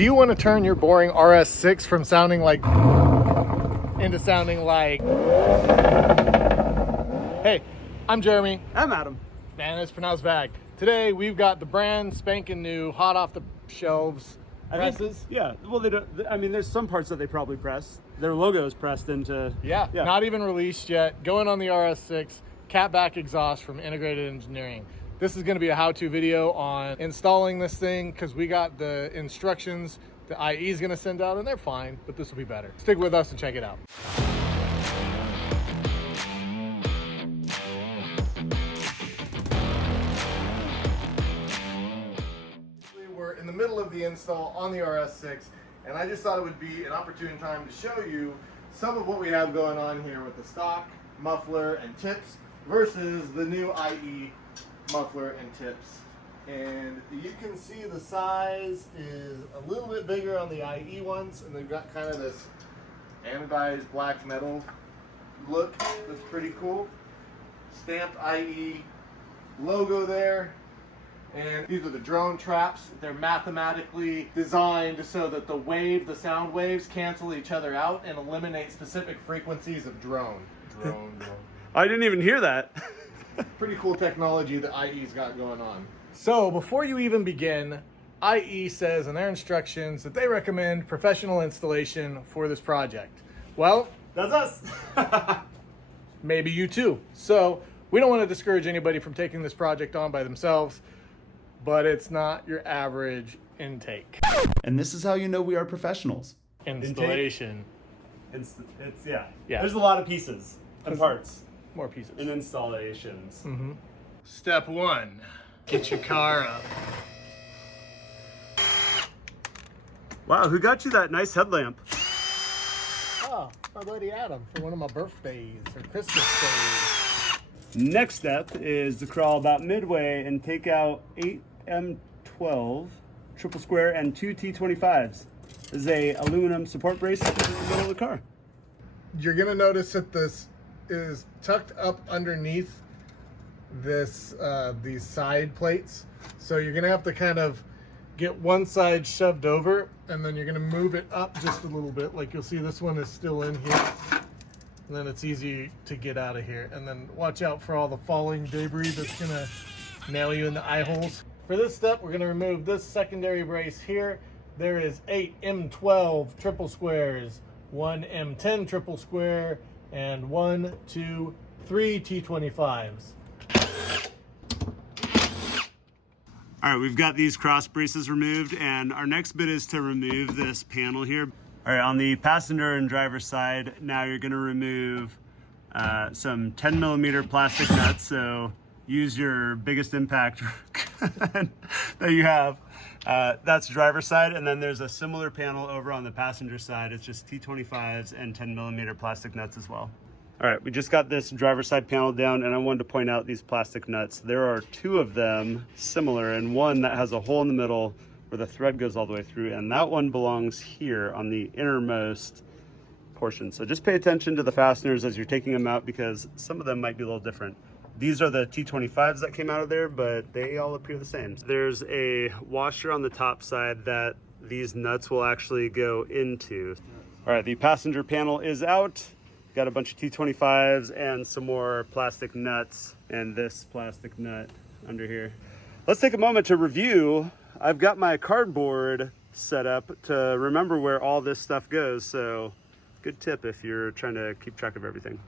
Do you want to turn your boring RS6 from sounding like into sounding like... Hey, I'm Jeremy. I'm Adam. And it's pronounced Bag. Today we've got the brand spanking new, hot off the shelves presses. Yeah, well, they don't. I mean, there's some parts that they probably press. Their logo is pressed into. Yeah, not even released yet. Going on the RS6, Catback exhaust from Integrated Engineering. This is going to be a how-to video on installing this thing because we got the instructions the IE is going to send out, and they're fine, but this will be better. Stick with us and check it out. We're in the middle of the install on the RS6, and I just thought it would be an opportune time to show you some of what we have going on here with the stock muffler and tips versus the new IE muffler and tips. And you can see the size is a little bit bigger on the IE ones, and they've got kind of this anodized black metal look that's pretty cool. Stamped IE logo there. And these are the drone traps. They're mathematically designed so that the sound waves cancel each other out and eliminate specific frequencies of drone. I didn't even hear that. Pretty cool technology that IE's got going on. So before you even begin, IE says in their instructions that they recommend professional installation for this project. Well, That's us. maybe you too. So we don't want to discourage anybody from taking this project on by themselves, but it's not your average intake. And this is how you know we are professionals. Installation. It's yeah. Yeah. There's a lot of pieces and parts More pieces. in installations. Step one, get your car up. Wow, who got you that nice headlamp? Oh, my buddy Adam for one of my birthdays or Christmas days. Next step is to crawl about midway and take out 8 M12 triple square and 2 T25s. This is a aluminum support brace in the middle of the car. You're gonna notice that this is tucked up underneath this these side plates. So you're gonna have to kind of get one side shoved over, and then you're gonna move it up just a little bit. Like you'll see this one is still in here. And then it's easy to get out of here. And then watch out for all the falling debris that's gonna nail you in the eye holes. For this step, we're gonna remove this secondary brace here. There is 8 M12 triple squares, 1 M10 triple square, and 1, 2, 3 T25s. All right, we've got these cross braces removed, and our next bit is to remove this panel here. All right, on the passenger and driver side, now you're gonna remove some 10 millimeter plastic nuts. So use your biggest impact that you have. That's driver side, and then there's a similar panel over on the passenger side. It's just T25s and 10 millimeter plastic nuts as well. All right, we just got this driver side panel down, and I wanted to point out these plastic nuts. There are 2 of them similar, and one that has a hole in the middle where the thread goes all the way through, and that one belongs here on the innermost portion. So just pay attention to the fasteners as you're taking them out, because some of them might be a little different. These are the T25s that came out of there, but they all appear the same. There's a washer on the top side that these nuts will actually go into. All right, the passenger panel is out. Got a bunch of T25s and some more plastic nuts, and this plastic nut under here. Let's take a moment to review. I've got my cardboard set up to remember where all this stuff goes, so good tip if you're trying to keep track of everything.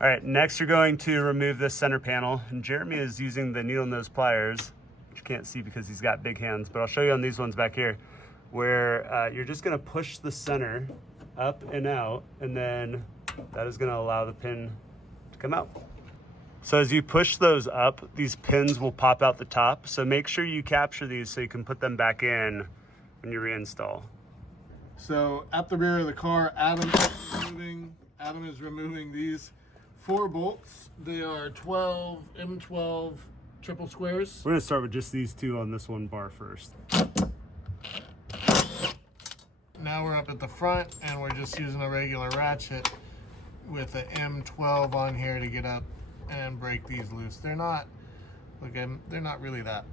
All right, next you're going to remove this center panel, and Jeremy is using the needle nose pliers, which you can't see because he's got big hands, but I'll show you on these ones back here, where you're just gonna push the center up and out, and then that is gonna allow the pin to come out. So as you push those up, these pins will pop out the top. So make sure you capture these so you can put them back in when you reinstall. So at the rear of the car, Adam is removing these 4 bolts. They are 12 M12 triple squares. We're gonna start with just these 2 on this one bar first. Now we're up at the front, and we're just using a regular ratchet with an M12 on here to get up and break these loose. They're not really that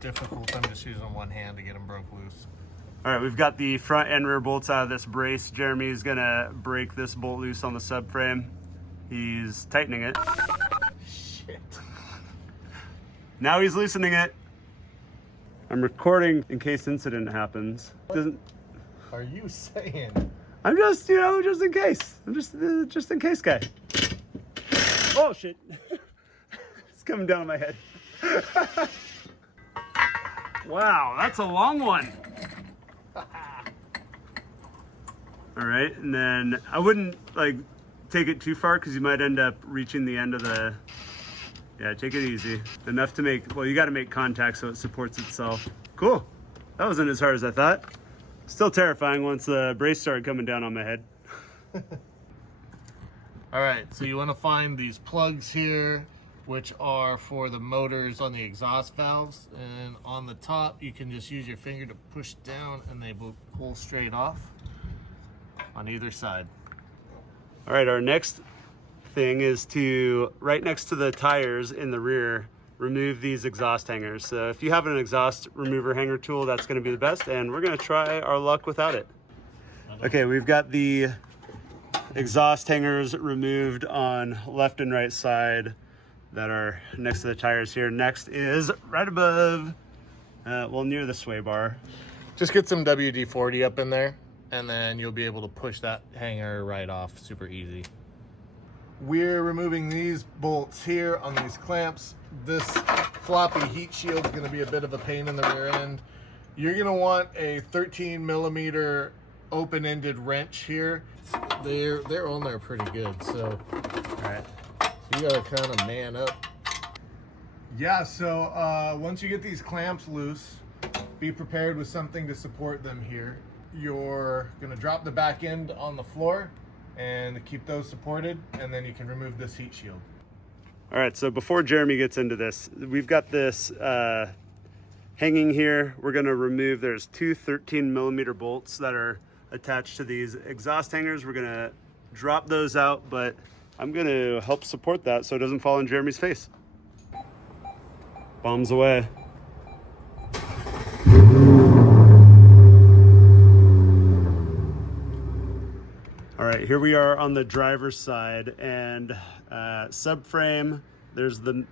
difficult. I'm just using one hand to get them broke loose. All right, we've got the front and rear bolts out of this brace. Jeremy's gonna break this bolt loose on the subframe. He's tightening it. Shit. Now he's loosening it. I'm recording in case incident happens. Doesn't. Are you saying? I'm just, just in case. I'm just in case guy. Oh shit. It's coming down on my head. Wow, that's a long one. All right, and then I wouldn't like take it too far because you might end up reaching the end of the, yeah, take it easy. Enough to make, well, you got to make contact so it supports itself. Cool. That wasn't as hard as I thought. Still terrifying once the brace started coming down on my head. All right, so you want to find these plugs here, which are for the motors on the exhaust valves. And on the top, you can just use your finger to push down and they will pull straight off on either side. All right, our next thing is to, right next to the tires in the rear, remove these exhaust hangers. So if you have an exhaust remover hanger tool, that's gonna be the best, and we're gonna try our luck without it. Okay, we've got the exhaust hangers removed on left and right side that are next to the tires here. Next is right above, well, near the sway bar. Just get some WD-40 up in there, and then you'll be able to push that hanger right off super easy. We're removing these bolts here on these clamps. This floppy heat shield is going to be a bit of a pain in the rear end. You're going to want a 13 millimeter open-ended wrench here. They're on there pretty good, so all right, so you got to kind of man up. Yeah, so once you get these clamps loose, be prepared with something to support them here. You're going to drop the back end on the floor and keep those supported, and then you can remove this heat shield. All right, so before Jeremy gets into this, we've got this hanging here. We're gonna remove, there's two 13 millimeter bolts that are attached to these exhaust hangers. We're gonna drop those out, but I'm gonna help support that so it doesn't fall in Jeremy's face. Bombs away. All right, here we are on the driver's side, and subframe, there's the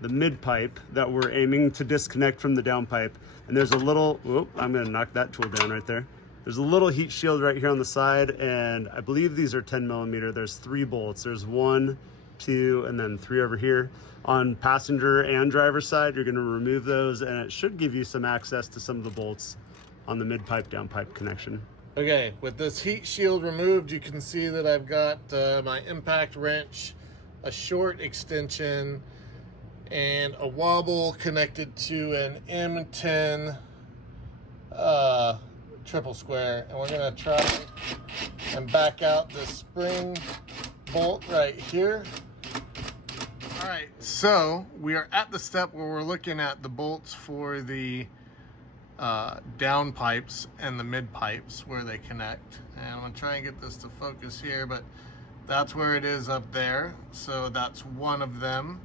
mid pipe that we're aiming to disconnect from the down pipe. And there's a little, whoop, I'm gonna knock that tool down right there. There's a little heat shield right here on the side, and I believe these are 10 millimeter. There's 3 bolts. There's 1, 2, and then 3 over here. On passenger and driver's side, you're gonna remove those, and it should give you some access to some of the bolts on the mid pipe, down pipe connection. Okay, with this heat shield removed, you can see that I've got my impact wrench, a short extension, and a wobble connected to an M10 triple square. And we're gonna try and back out the spring bolt right here. All right, so we are at the step where we're looking at the bolts for the down pipes and the mid pipes where they connect, and I'm gonna try and get this to focus here, but that's where it is up there. So that's one of them,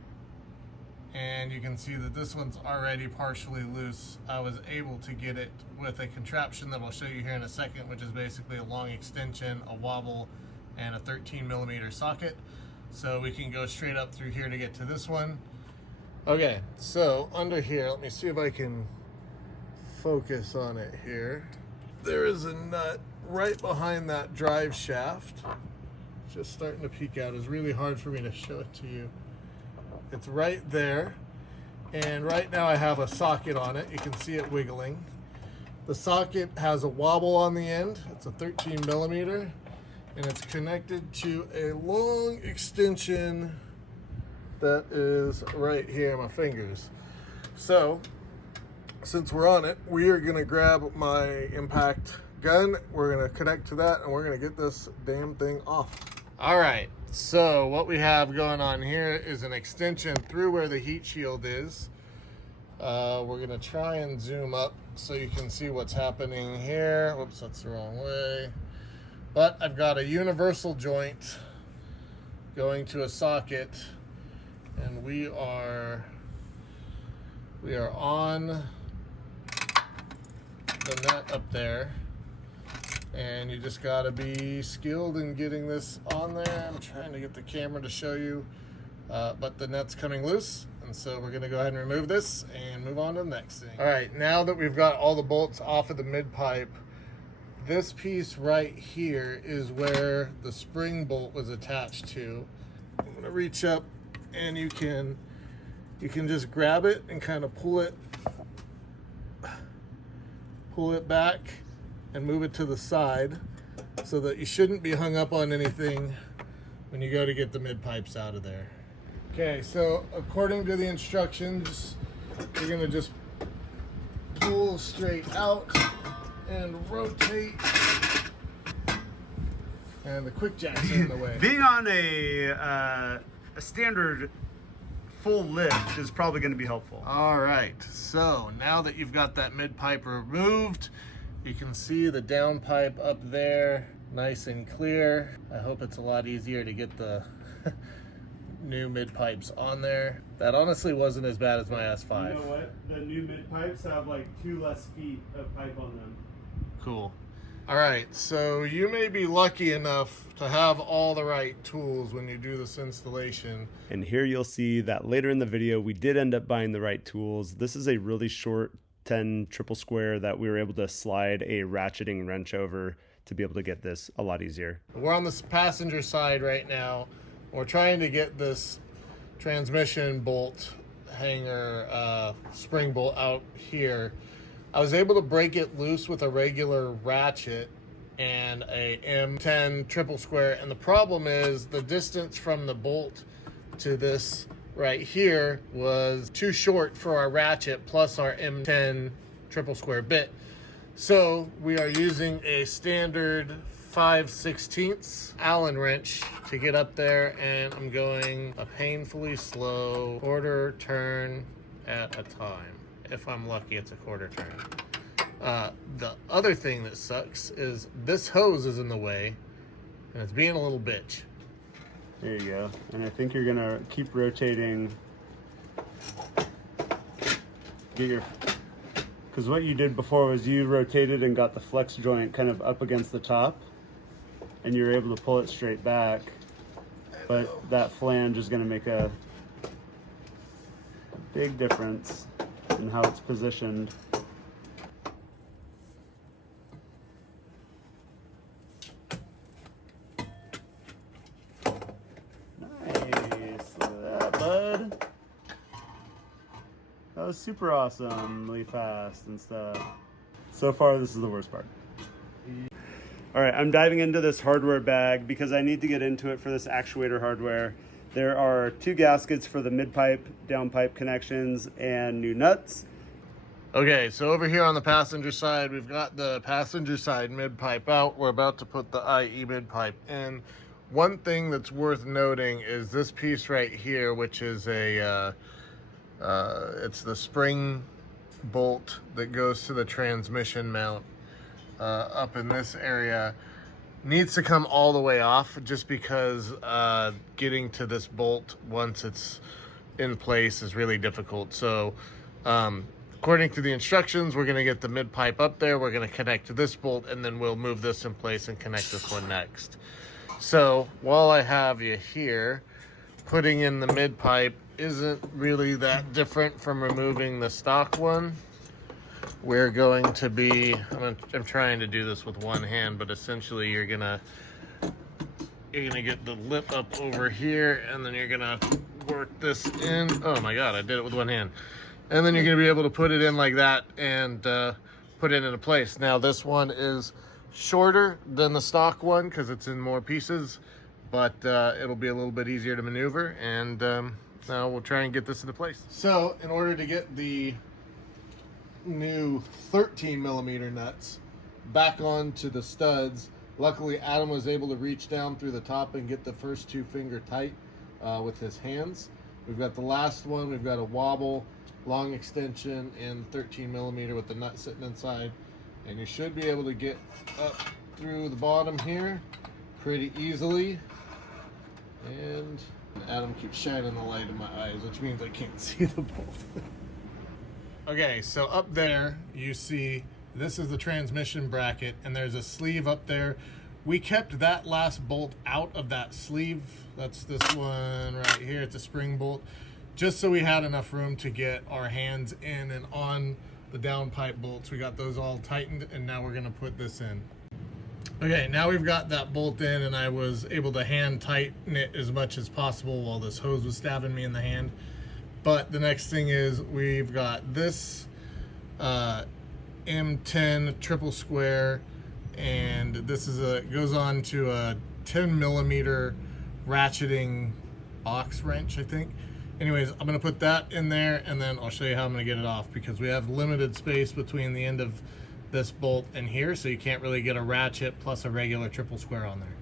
and you can see that this one's already partially loose. I was able to get it with a contraption that I'll show you here in a second, which is basically a long extension, a wobble, and a 13 millimeter socket. So we can go straight up through here to get to this one. Okay, so under here, let me see if I can focus on it here. There is a nut right behind that drive shaft. Just starting to peek out. It's really hard for me to show it to you. It's right there, and right now I have a socket on it. You can see it wiggling. The socket has a wobble on the end. It's a 13 millimeter, and it's connected to a long extension that is right here, my fingers. So since we're on it, we are gonna grab my impact gun, we're gonna connect to that, and we're gonna get this damn thing off. All right, so what we have going on here is an extension through where the heat shield is. We're gonna try and zoom up so you can see what's happening here. Whoops, that's the wrong way. But I've got a universal joint going to a socket, and we are on the nut up there. And you just gotta be skilled in getting this on there. I'm trying to get the camera to show you, but the nut's coming loose. And so we're gonna go ahead and remove this and move on to the next thing. All right, now that we've got all the bolts off of the mid pipe, this piece right here is where the spring bolt was attached to. I'm gonna reach up and you can just grab it and kind of pull it back and move it to the side so that you shouldn't be hung up on anything when you go to get the mid pipes out of there. Okay, so according to the instructions, you're gonna just pull straight out and rotate, and the quick jack's in the way. Being on a standard full lift is probably going to be helpful. All right, so now that you've got that mid pipe removed, you can see the down pipe up there, nice and clear. I hope it's a lot easier to get the new mid pipes on there. That honestly wasn't as bad as my S5. You know what? The new mid pipes have like 2 less feet of pipe on them. Cool. All right, so you may be lucky enough to have all the right tools when you do this installation. And here you'll see that later in the video, we did end up buying the right tools. This is a really short 10 triple square that we were able to slide a ratcheting wrench over to be able to get this a lot easier. We're on this passenger side right now. We're trying to get this transmission bolt hanger spring bolt out here. I was able to break it loose with a regular ratchet and a M10 triple square, and the problem is the distance from the bolt to this right here was too short for our ratchet plus our M10 triple square bit. So we are using a standard 5/16 Allen wrench to get up there, and I'm going a painfully slow quarter turn at a time. If I'm lucky, it's a quarter turn. The other thing that sucks is this hose is in the way and it's being a little bitch. There you go. And I think you're gonna keep rotating. Because what you did before was you rotated and got the flex joint kind of up against the top, and you're able to pull it straight back. But that flange is gonna make a big difference in how it's positioned. Nice, look at that, bud. That was super awesomely fast and stuff. So far, this is the worst part. All right, I'm diving into this hardware bag because I need to get into it for this actuator hardware. There are 2 gaskets for the mid-pipe, down-pipe connections, and new nuts. Okay, so over here on the passenger side, we've got the passenger side mid-pipe out. We're about to put the IE mid-pipe in. One thing that's worth noting is this piece right here, which is a, it's the spring bolt that goes to the transmission mount up in this area. Needs to come all the way off just because getting to this bolt once it's in place is really difficult. So according to the instructions, we're going to get the mid pipe up there, we're going to connect to this bolt, and then we'll move this in place and connect this one next. So while I have you here, putting in the mid pipe isn't really that different from removing the stock one. We're going to be, I'm trying to do this with one hand, but essentially you're gonna get the lip up over here, and then you're gonna work this in. Oh my God, I did it with one hand. And then you're gonna be able to put it in like that and put it into place. Now this one is shorter than the stock one because it's in more pieces, but it'll be a little bit easier to maneuver, and now we'll try and get this into place. So in order to get the new 13mm nuts back onto the studs, luckily Adam was able to reach down through the top and get the first 2 finger tight with his hands. We've got the last one, we've got a wobble, long extension, and 13mm with the nut sitting inside, and you should be able to get up through the bottom here pretty easily. And Adam keeps shining the light in my eyes, which means I can't see the bolt. Okay, so up there you see This is the transmission bracket, and there's a sleeve up there. We kept that last bolt out of that sleeve. That's this one right here. It's a spring bolt, just so we had enough room to get our hands in and on the downpipe bolts. We got those all tightened, and now we're gonna put this in. Okay, now we've got that bolt in, and I was able to hand tighten it as much as possible while this hose was stabbing me in the hand. But the next thing is we've got this M10 triple square, and this is goes on to a 10 millimeter ratcheting box wrench, I think. Anyways, I'm gonna put that in there, and then I'll show you how I'm gonna get it off, because we have limited space between the end of this bolt and here, so you can't really get a ratchet plus a regular triple square on there.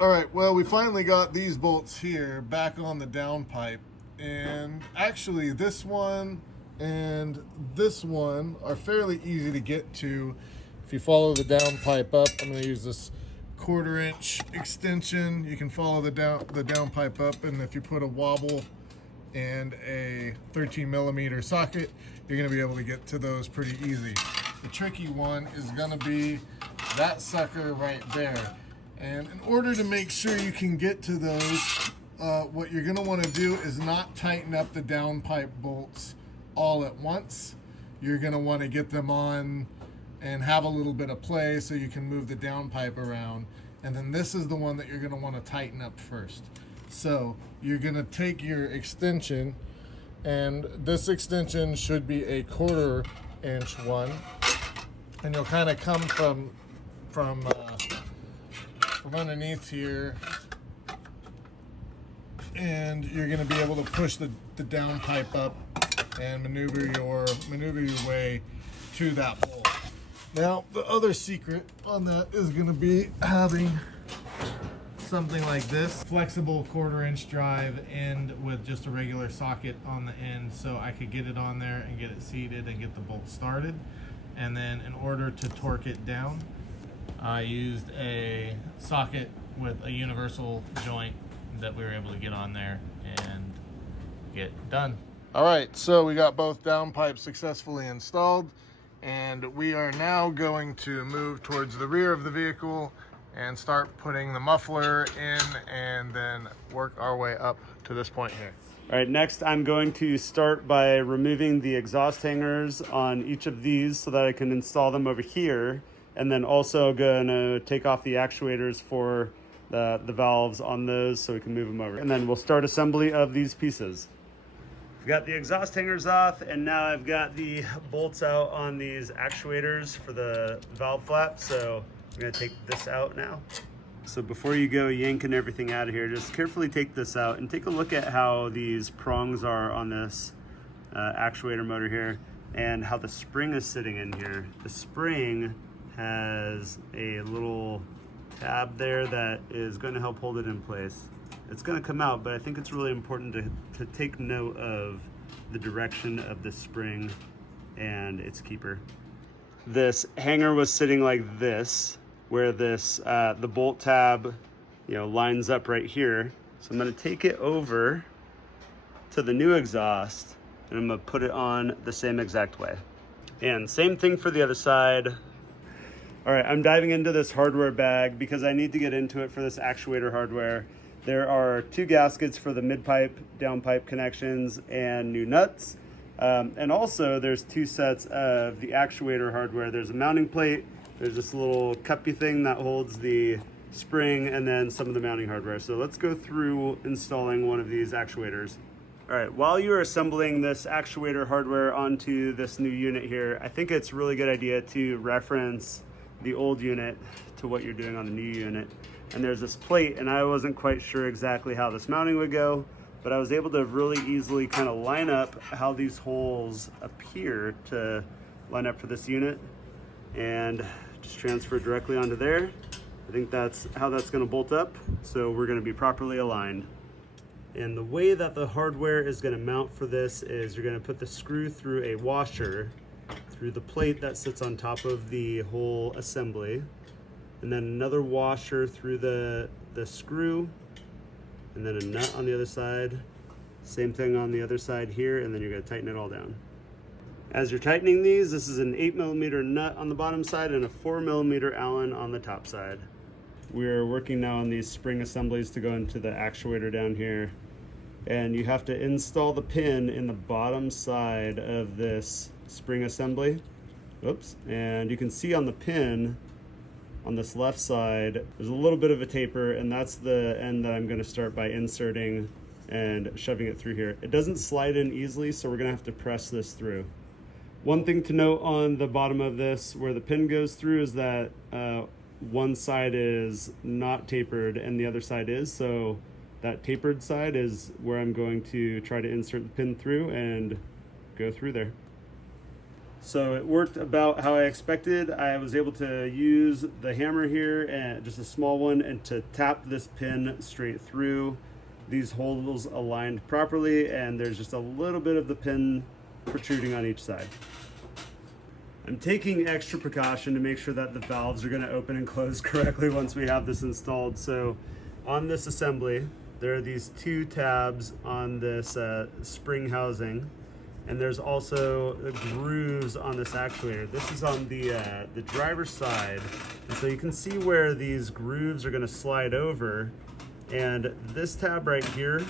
All right, well, we finally got these bolts here back on the downpipe, and actually this one and this one are fairly easy to get to. If you follow the downpipe up, I'm going to use this 1/4 inch extension. You can follow the downpipe up, and if you put a wobble and a 13 millimeter socket, you're going to be able to get to those pretty easy. The tricky one is going to be that sucker right there. And in order to make sure you can get to those, what you're going to want to do is not tighten up the downpipe bolts all at once. You're going to want to get them on and have a little bit of play so you can move the downpipe around. And then this is the one that you're going to want to tighten up first. So you're going to take your extension, and this extension should be a 1/4 inch one, and you'll kind of come from underneath here, and you're going to be able to push the downpipe up and maneuver your way to that bolt. Now, the other secret on that is going to be having something like this flexible 1/4 inch drive end with just a regular socket on the end, so I could get it on there and get it seated and get the bolt started. And then in order to torque it down, I used a socket with a universal joint that we were able to get on there and get done. All right, so we got both downpipes successfully installed, and we are now going to move towards the rear of the vehicle and start putting the muffler in, and then work our way up to this point here. All right, next I'm going to start by removing the exhaust hangers on each of these so that I can install them over here, and then also gonna take off the actuators for the valves on those so we can move them over. And then we'll start assembly of these pieces. I've got the exhaust hangers off, and now I've got the bolts out on these actuators for the valve flap, so I'm gonna take this out now. So before you go yanking everything out of here, just carefully take this out and take a look at how these prongs are on this actuator motor here, and how the spring is sitting in here. The spring has a little tab there that is going to help hold it in place. It's going to come out, but I think it's really important to take note of the direction of the spring and its keeper. This hanger was sitting like this, where this the bolt tab, lines up right here. So I'm going to take it over to the new exhaust, and I'm going to put it on the same exact way. And same thing for the other side. All right, I'm diving into this hardware bag because I need to get into it for this actuator hardware. There are 2 gaskets for the mid-pipe, down-pipe connections and new nuts. And also there's 2 sets of the actuator hardware. There's a mounting plate, there's this little cuppy thing that holds the spring, and then some of the mounting hardware. So let's go through installing one of these actuators. All right, while you're assembling this actuator hardware onto this new unit here, I think it's a really good idea to reference the old unit to what you're doing on the new unit. And there's this plate, and I wasn't quite sure exactly how this mounting would go, but I was able to really easily kind of line up how these holes appear to line up for this unit, and just transfer directly onto there. I think that's how that's going to bolt up, so we're going to be properly aligned. And the way that the hardware is going to mount for this is you're going to put the screw through a washer through the plate that sits on top of the whole assembly, and then another washer through the screw, and then a nut on the other side. Same thing on the other side here, and then you're going to tighten it all down. As you're tightening these, this is an 8mm nut on the bottom side and a 4mm Allen on the top side. We're working now on these spring assemblies to go into the actuator down here. And you have to install the pin in the bottom side of this spring assembly. Oops. And you can see on the pin on this left side, there's a little bit of a taper, and that's the end that I'm going to start by inserting and shoving it through here. It doesn't slide in easily, so we're going to have to press this through. One thing to note on the bottom of this, where the pin goes through, is that one side is not tapered and the other side is, so that tapered side is where I'm going to try to insert the pin through and go through there. So it worked about how I expected. I was able to use the hammer here, and just a small one, and to tap this pin straight through. These holes aligned properly, and there's just a little bit of the pin protruding on each side. I'm taking extra precaution to make sure that the valves are going to open and close correctly once we have this installed. So on this assembly, there are these two tabs on this spring housing, and there's also grooves on this actuator. This is on the driver's side, and so you can see where these grooves are going to slide over, and this tab right here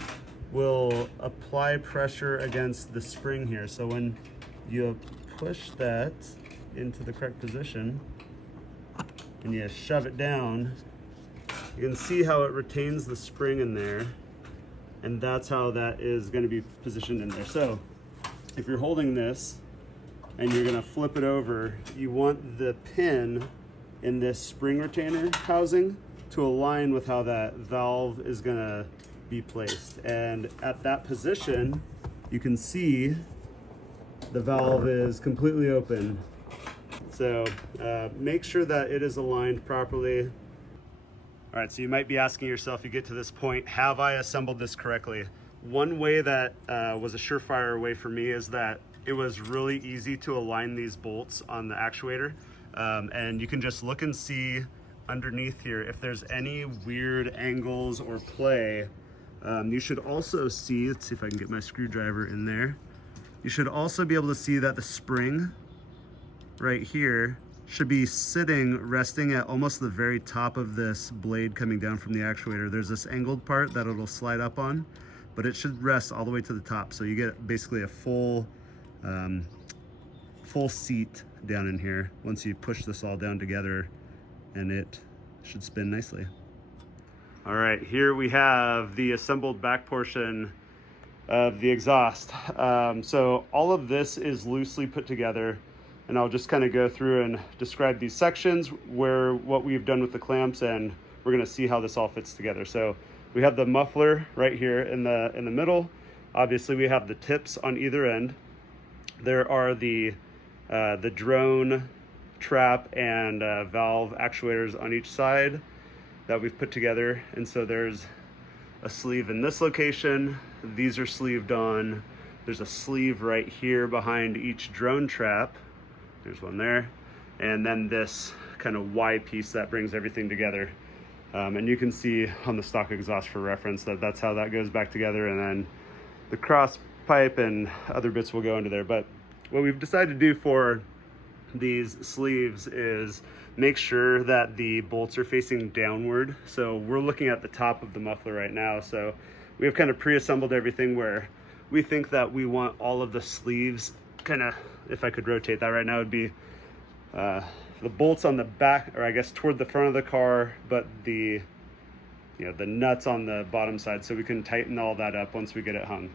will apply pressure against the spring here. So when you push that into the correct position and you shove it down, you can see how it retains the spring in there, and that's how that is going to be positioned in there. So if you're holding this and you're going to flip it over, you want the pin in this spring retainer housing to align with how that valve is going to be placed. And at that position, you can see the valve is completely open. So make sure that it is aligned properly. All right, so you might be asking yourself, you get to this point, have I assembled this correctly? One way that was a surefire way for me is that it was really easy to align these bolts on the actuator. And you can just look and see underneath here if there's any weird angles or play. You should also see, let's see if I can get my screwdriver in there. You should also be able to see that the spring right here should be resting at almost the very top of this blade coming down from the actuator. There's this angled part that it'll slide up on, but it should rest all the way to the top. So you get basically a full seat down in here once you push this all down together, and it should spin nicely. All right, here we have the assembled back portion of the exhaust. So all of this is loosely put together, and I'll just kind of go through and describe these sections, what we've done with the clamps, and we're gonna see how this all fits together. So we have the muffler right here in the middle. Obviously we have the tips on either end. There are the drone trap and valve actuators on each side that we've put together. And so there's a sleeve in this location. These are sleeved on. There's a sleeve right here behind each drone trap. There's one there. And then this kind of Y piece that brings everything together. And you can see on the stock exhaust for reference that that's how that goes back together. And then the cross pipe and other bits will go into there. But what we've decided to do for these sleeves is make sure that the bolts are facing downward. So we're looking at the top of the muffler right now. So we have kind of pre-assembled everything where we think that we want all of the sleeves kind of, if I could rotate that right now, it'd be the bolts on the back, or I guess toward the front of the car, but the nuts on the bottom side, so we can tighten all that up once we get it hung.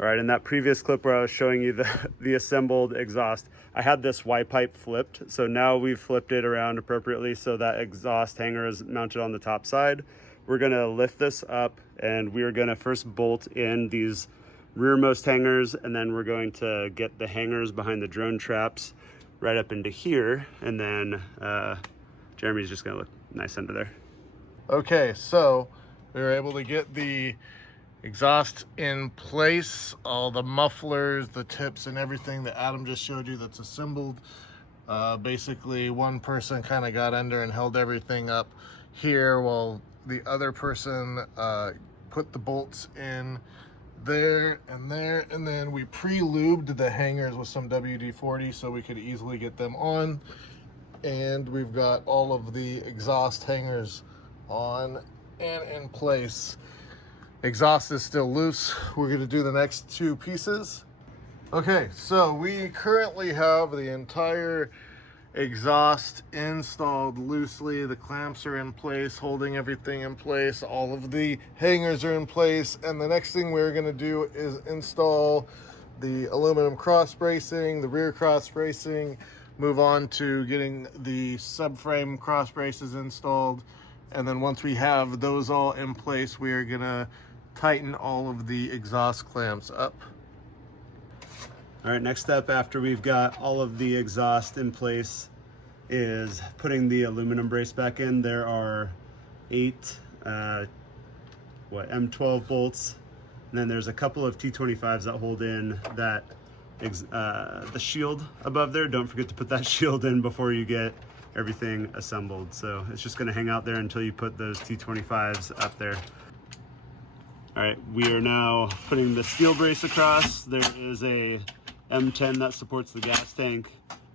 All right, in that previous clip where I was showing you the assembled exhaust, I had this Y pipe flipped. So now we've flipped it around appropriately so that exhaust hanger is mounted on the top side. We're gonna lift this up, and we're gonna first bolt in these rearmost hangers, and then we're going to get the hangers behind the drone traps right up into here, and then Jeremy's just gonna look nice under there. Okay, so we were able to get the exhaust in place, all the mufflers, the tips, and everything that Adam just showed you that's assembled. Basically, one person kind of got under and held everything up here while the other person put the bolts in there, and then we pre-lubed the hangers with some WD-40 so we could easily get them on. And we've got all of the exhaust hangers on and in place. Exhaust is still loose. We're going to do the next two pieces. Okay, so we currently have the entire exhaust installed loosely. The clamps are in place, holding everything in place. All of the hangers are in place. And the next thing we're going to do is install the aluminum cross bracing, the rear cross bracing, move on to getting the subframe cross braces installed. And then once we have those all in place, we are going to tighten all of the exhaust clamps up. All right, next step after we've got all of the exhaust in place is putting the aluminum brace back in. There are 8 M12 bolts, and then there's a couple of T25s that hold in that the shield above there. Don't forget to put that shield in before you get everything assembled. So it's just going to hang out there until you put those T25s up there. All right, we are now putting the steel brace across. There is a M10 that supports the gas tank,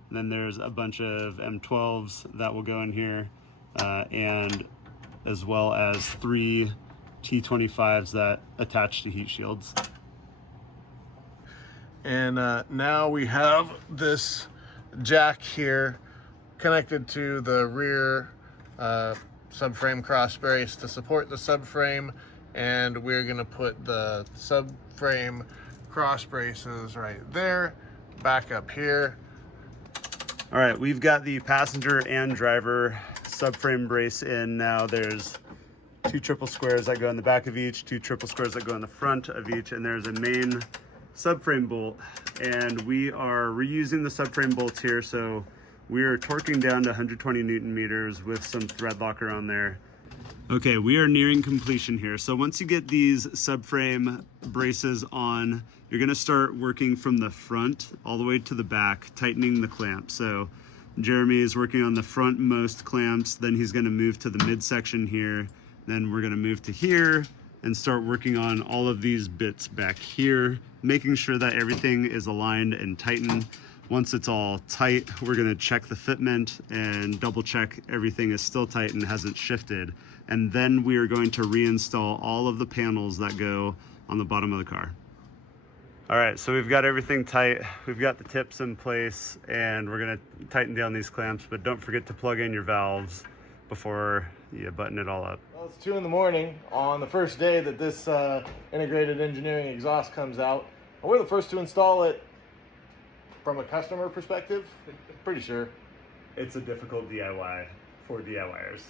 and then there's a bunch of M12s that will go in here, and as well as 3 T25s that attach to heat shields. And now we have this jack here connected to the rear subframe cross brace to support the subframe, and we're going to put the subframe cross braces right there, back up here. All right, we've got the passenger and driver subframe brace in now. There's 2 triple squares that go in the back of each, 2 triple squares that go in the front of each, and there's a main subframe bolt. And we are reusing the subframe bolts here, so we are torquing down to 120 Newton meters with some thread locker on there. Okay, we are nearing completion here. So once you get these subframe braces on, you're gonna start working from the front all the way to the back, tightening the clamps. So Jeremy is working on the frontmost clamps, then he's gonna move to the midsection here, then we're gonna move to here and start working on all of these bits back here, making sure that everything is aligned and tightened. Once it's all tight, we're gonna check the fitment and double check everything is still tight and hasn't shifted. And then we are going to reinstall all of the panels that go on the bottom of the car. All right, so we've got everything tight. We've got the tips in place, and we're gonna tighten down these clamps, but don't forget to plug in your valves before you button it all up. Well, it's 2 in the morning on the first day that this integrated engineering exhaust comes out. And we're the first to install it from a customer perspective, pretty sure. It's a difficult DIY for DIYers.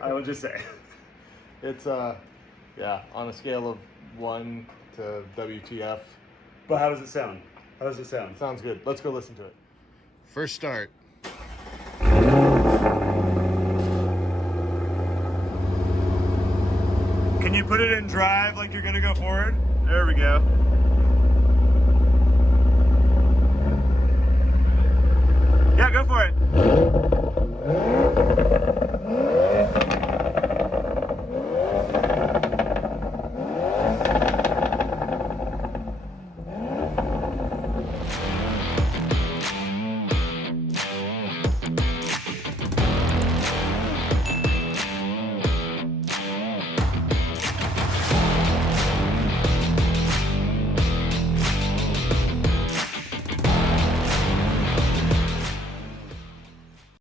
I will just say. It's, yeah, on a scale of 1 to WTF. But how does it sound? How does it sound? Sounds good. Let's go listen to it. First start. Can you put it in drive like you're gonna go forward? There we go. Yeah, go for it.